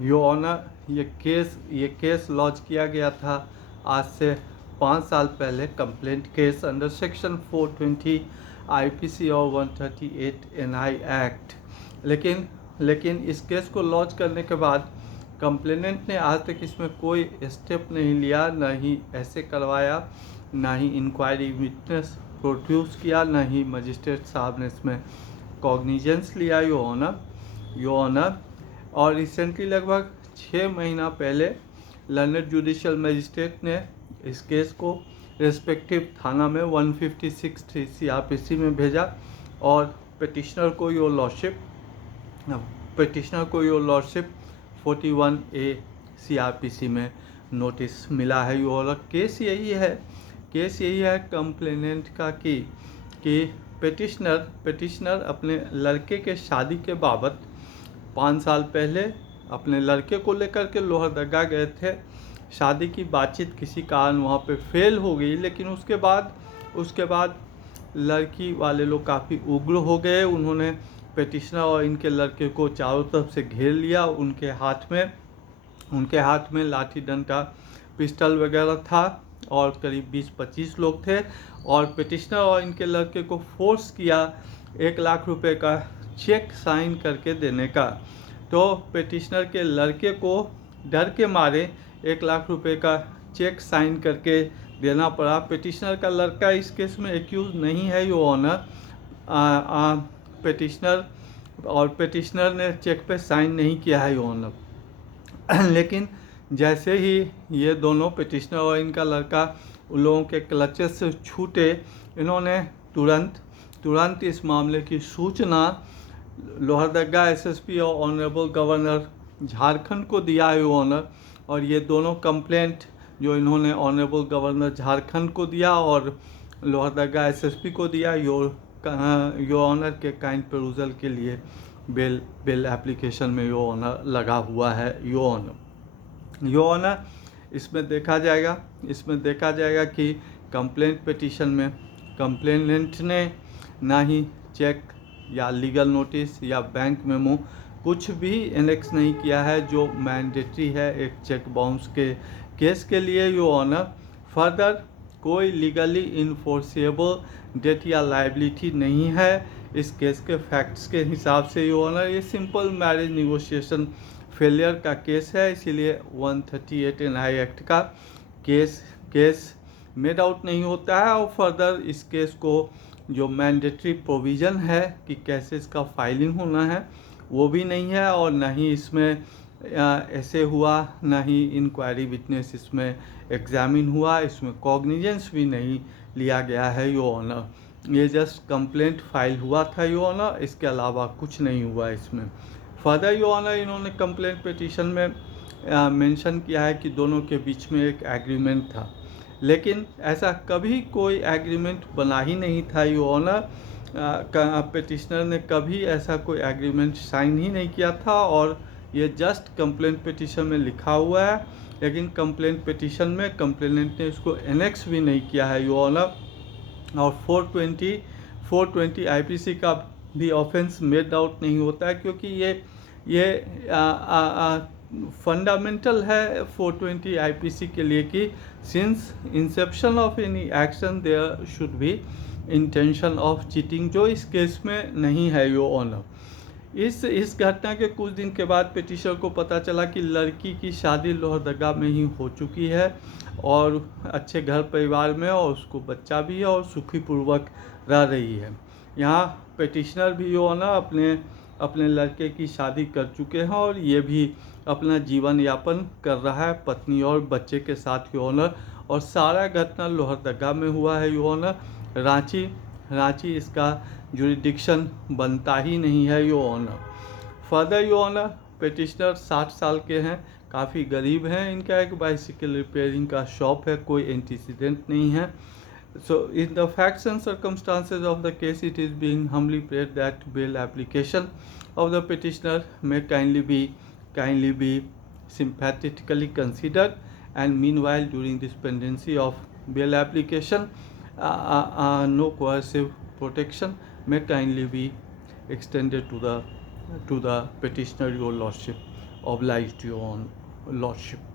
यो honour, ये case launch किया गया था आज से 5 साल पहले। Complaint case under section 420 IPC और 138 एनआई एक्ट। लेकिन इस केस को लॉन्च करने के बाद कंप्लेनेंट ने आज तक इसमें कोई स्टेप नहीं लिया, ना ही ऐसे करवाया, ना ही इंक्वायरी विटनेस प्रोड्यूस किया, ना ही मजिस्ट्रेट साहब ने इसमें कॉग्निजेंस लिया। यो ऑनर और रिसेंटली लगभग 6 महीना पहले लर्नेड जुडिशियल मजिस्ट्रेट ने इस केस को रेस्पेक्टिव थाना में 156 सीआरपीसी में भेजा और पिटिशनर को योर लॉर्डशिप 41A सीआरपीसी में नोटिस मिला है। योर केस यही है कंप्लेनेंट का कि पिटिशनर अपने लड़के के शादी के बाबत 5 साल पहले अपने लड़के को लेकर के लोहरदगा गए थे। शादी की बातचीत किसी कारण वहाँ पे फेल हो गई, लेकिन उसके बाद लड़की वाले लोग काफ़ी उग्र हो गए। उन्होंने पिटिशनर और इनके लड़के को चारों तरफ से घेर लिया। उनके हाथ में लाठी डंडा पिस्टल वगैरह था और करीब 20-25 लोग थे और पिटिशनर और इनके लड़के को फोर्स किया 1 लाख रुपए का चेक साइन करके देने का। तो पिटिशनर के लड़के को डर के मारे 1 लाख रुपए का चेक साइन करके देना पड़ा। पिटिशनर का लड़का इस केस में एक्यूज नहीं है यो ऑनर। पिटिशनर ने चेक पे साइन नहीं किया है यो ऑनर। लेकिन जैसे ही ये दोनों पिटिशनर और इनका लड़का उन लोगों के क्लचेस से छूटे, इन्होंने तुरंत इस मामले की सूचना लोहरदगा एसएसपी और ऑनरेबल गवर्नर झारखंड को दिया है ऑनर। और ये दोनों कंप्लेंट जो इन्होंने ऑनरेबल गवर्नर झारखंड को दिया और लोहरदगा एसएसपी को दिया, यो ऑनर के काइंड पेरूजल के लिए बेल एप्लीकेशन में यो ऑनर लगा हुआ है। यो ऑनर इसमें देखा जाएगा कि कंप्लेंट पिटीशन में कंप्लेनेंट ने ना ही चेक या लीगल नोटिस या बैंक मेमो कुछ भी एनेक्स नहीं किया है जो मैंडेटरी है एक चेक बाउंस के केस के लिए। यो ऑनर फर्दर कोई लीगली इन्फोर्सेबल डेट या लाइबिलिटी नहीं है इस केस के फैक्ट्स के हिसाब से। यो ऑनर ये सिंपल मैरिज निगोशिएशन फेलियर का केस है, इसीलिए 138 एनआई एक्ट का केस मेड आउट नहीं होता है। और फर्दर इस केस को जो मैंडेटरी प्रोविज़न है कि कैसे इसका फाइलिंग होना है वो भी नहीं है, और ना ही इसमें ऐसे हुआ, ना ही इंक्वायरी विटनेस इसमें एग्जामिन हुआ, इसमें कॉग्निजेंस भी नहीं लिया गया है। यो ऑनर ये जस्ट कंप्लेंट फाइल हुआ था यो ऑनर, इसके अलावा कुछ नहीं हुआ इसमें। फर्दर यो ऑनर इन्होंने कंप्लेंट पिटीशन में मेंशन किया है कि दोनों के बीच में एक एग्रीमेंट था, लेकिन ऐसा कभी कोई एग्रीमेंट बना ही नहीं था। यो ऑनर पिटिशनर ने कभी ऐसा कोई एग्रीमेंट साइन ही नहीं किया था और ये जस्ट कंप्लेंट पिटीशन में लिखा हुआ है, लेकिन कंप्लेंट पिटीशन में कंप्लेनेंट ने इसको एनेक्स भी नहीं किया है यो ऑनर। और 420 आईपीसी का भी ऑफेंस मेड आउट नहीं होता है, क्योंकि ये फंडामेंटल है 420 आईपीसी के लिए कि since inception of any action there should be intention of cheating, जो इस केस में नहीं है यो ऑनर। इस घटना के कुछ दिन के बाद पिटिशनर को पता चला कि लड़की की शादी लोहरदगा में ही हो चुकी है और अच्छे घर परिवार में, और उसको बच्चा भी है और सुखीपूर्वक रह रही है। यहाँ पिटिशनर भी यो ऑनर अपने लड़के की शादी कर चुके हैं और ये भी अपना जीवन यापन कर रहा है पत्नी और बच्चे के साथ यो ऑनर। और सारा घटना लोहरदगा में हुआ है यो ऑनर। रांची इसका जुरिडिक्शन बनता ही नहीं है यो ऑनर। फर्दर यो ऑनर पिटिशनर 60 साल के हैं, काफ़ी गरीब हैं, इनका एक बाइसिकल रिपेयरिंग का शॉप है, कोई एंटीसीडेंट नहीं है। So in the facts and circumstances of the case, it is being humbly prayed that bail application of the petitioner may kindly be sympathetically considered, and meanwhile during this pendency of bail application, no coercive protection may kindly be extended to the petitioner, your lordship. obliged your own lordship.